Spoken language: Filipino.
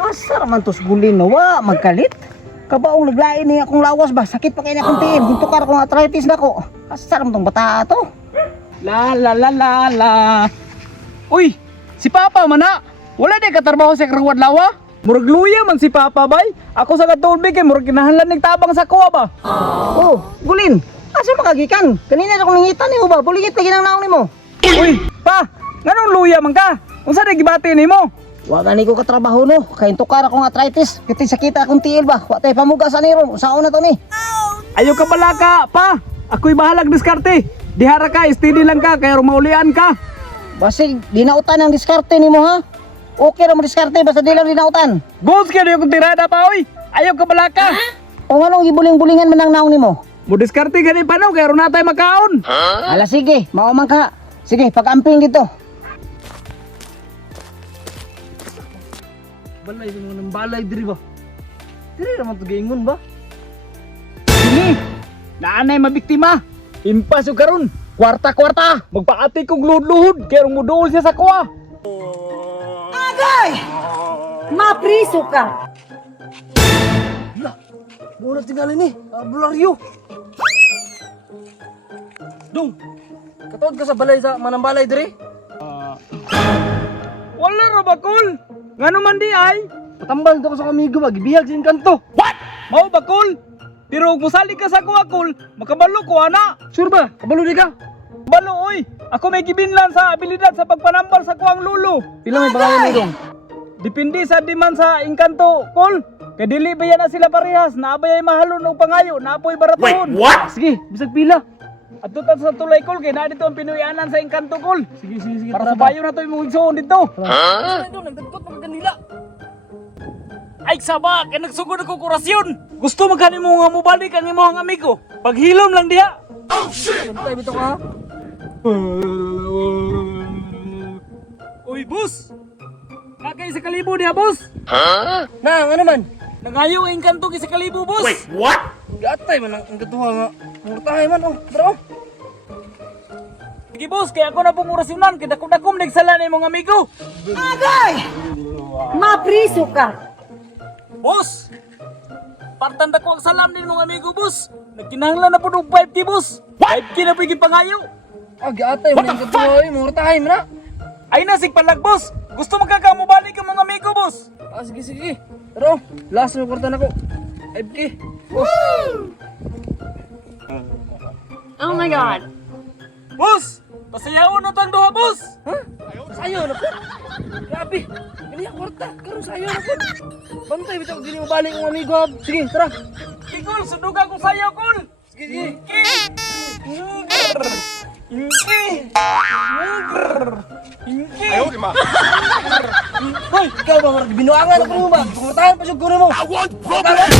Asa man tos gulin na wa magkalit. Kabaong naglain ni akong lawas ba, sakit pa kay na akong tiil. Hinto ka akong arthritis na ko. Asa man tong bata to. La la la la la. Uy, si Papa mana. Wala di katrabaho sa Karawad Lawa. Murag luya man si Papa bay. Ako sa katulbig kay murag kinahanglan ning tabang sa kuwa ba. Oh, gulin. Asa makagikan? Kanina akong nangita nimo ba? Buligit lagi nang naong nimo. Uy, pa, nganong luya man ka? Unsa di gibati nimo? Wa gani ko katrabaho no. Kay hinto ka akong arthritis. Kiti sakit akong tiil ba. Wa tay pamuga sa niro. Usaon na to ni. Ayaw ka balaka, pa. Ako'y bahalag diskarte. Dihara ka, steady lang ka, kaya rumaulian ka. Basig, dinautan ang diskarte nimo ha. Okay ra mo diskarte basta di lang dinautan. Goals ka na yung tirada pa, oy. Ayaw ka balaka. O anong gibuling-bulingan man ang naong nimo? Mo diskarte ka ni pano, kaya ron na tayo makaon. Ala sige, mao man ka. Sige, pag-amping dito. Balay sa mga ng balay diri ba? Diri naman ito gaingon ba? Sini! Naanay mabiktima! Impaso karon, kwarta-kwarta! Magpaati kong luhod-luhod, kaya ron muduol siya sa kuwa! Agay! Mapriso ka! Muna tinggalin ni, bularyo! Dong! Katawad ka sa balay sa manang balay diri? Wala ra ba, Kol? Ngano man di ay? Patambal to ko sa kamigo, magbihag sa kanto. What? Mao ba, Kol? Pero kung musali ka sa kuha, Kol, makabalo ko, ana. Sure ba? Kabalo di ka? Balo, oy. Ako may gibinlan sa abilidad sa pagpanambal sa kuwang lulo. Pila may bangayan ni Dong? Depende sa demand sa inkanto, Kol. Kaya dili ba yan na sila parehas? Naabay ay mahalon o pangayo, naapoy baraton. Wait, what? Sige, bisag pila. At tutan sa tulay, Kol, kaya na dito ang pinuyanan sa inkanto, Kol. Sige. Para sa bayo na to yung mugsoon dito. Nagdagkot mga kanila. Ay, saba, kaya nagsugod ako kurasyon. Gusto magkani mo nga mubalik ang imong amigo. Paghilom lang diha. Oh, shit! Santay bito ka, ha? Uy, boss! Nakay sa kalibo diha, boss! Na, ano man? Nangayo ang inkanto sa kalibo, boss! Wait, What? gatay man ang katuha nga. Murtahay man, oh, bro. Sige, boss, kaya ako na pumurasyonan. Kaya dakum-dakum nagsala na imong amigo. Agay! Mapriso ka! Boss! Partanda ko ang salam din mong amigo, boss. Nagkinahanglan na po ng 5K, boss. 5K na po yung pangayo. Gatay man ang katuwa, murtahay mo na. Ay na, sigpalag, boss. Gusto magkakamubalik ang mga amigo, boss. Sige. Pero, last mo kwarta na ko. 5K. Oh my God! Boss! Pasayawan na tang duha, boss. Ha? Sayo na po. Grabe. Ini ang kwarta. Karong sayo na po. Bantay, bitaw. Gini mo balik ang amigo. Sige, tara. Kikul, suduga kong sayaw, kul. Sige. Ayaw, di ma. Hoy, ikaw ba? Binuangan ako mo ba? Kumutahan pa siya guro mo. I want problems.